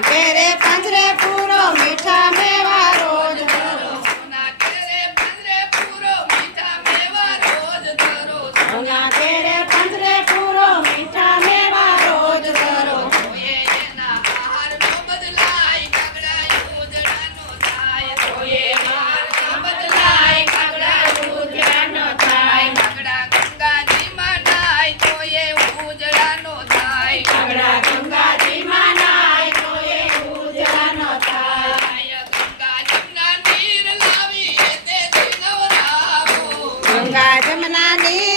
પેરે પાંજરે પૂરો મીઠા coming on in.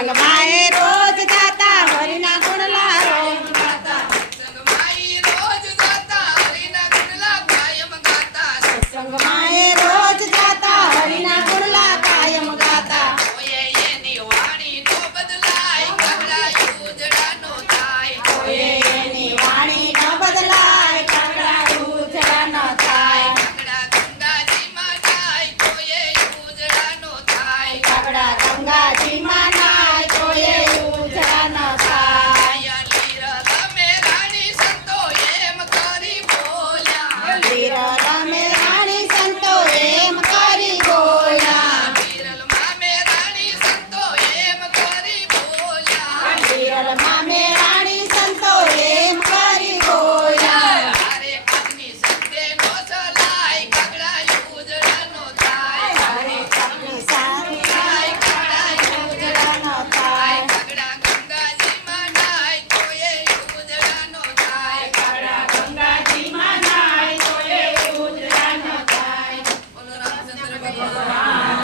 જંગમાં રોજ જાતા હરિના